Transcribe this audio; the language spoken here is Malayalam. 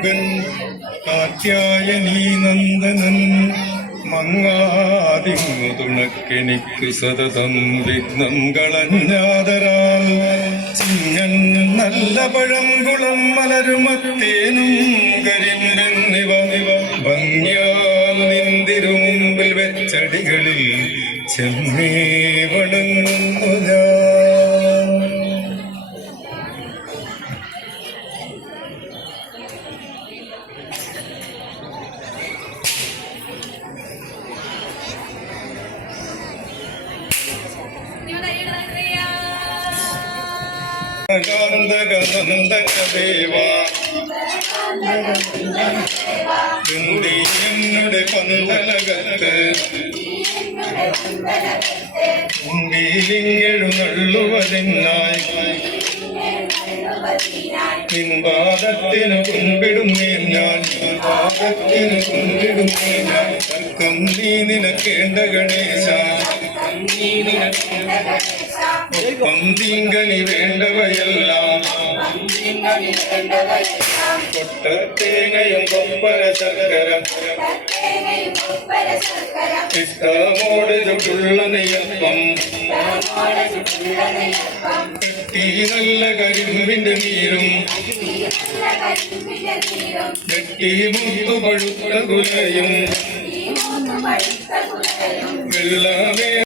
മകൻ കാത്യായനീ നന്ദനൻ മങ്ങാതിങ്ങു തുണക്കെനിക്ക് സതതം വിഘ്നം കളഞ്ഞാതരാൽ ചിങ്ങൻ നല്ല പഴംകുളം മലരുമത്തേനും കരിമ്പെന്നിവ ഭംഗ്യാൽ നിന്തിരു മുമ്പിൽ വെച്ചടികളിൽ ചെമ്മേ വണങ്ങുന്നു ഞാൻ. നന്ദകനന്ദനദേവാ എന്നോട് പന്തലകത്ത് എഴുന്നള്ളുവതിനായി നിൻപാദത്തിനു കുമ്പിടുന്നേ ഞാൻ പാദത്തിനു കുമ്പിടുന്നേ ഞാൻ തർക്കം നീ നിനക്കേണ്ട ഗണേശ ഒപ്പം തീങ്കനി വേണ്ടവയെല്ലാം കൊട്ടത്തേങ്ങയും കൊപ്പര ശർക്കര ഇഷ്ടമോട് ചുട്ടുള്ള നെയ്യപ്പം കെട്ടി നല്ല കരിമ്പിന്റെ നീരും വെട്ടി മുത്തു പഴുത്ത കുലയും വെള്ളമേ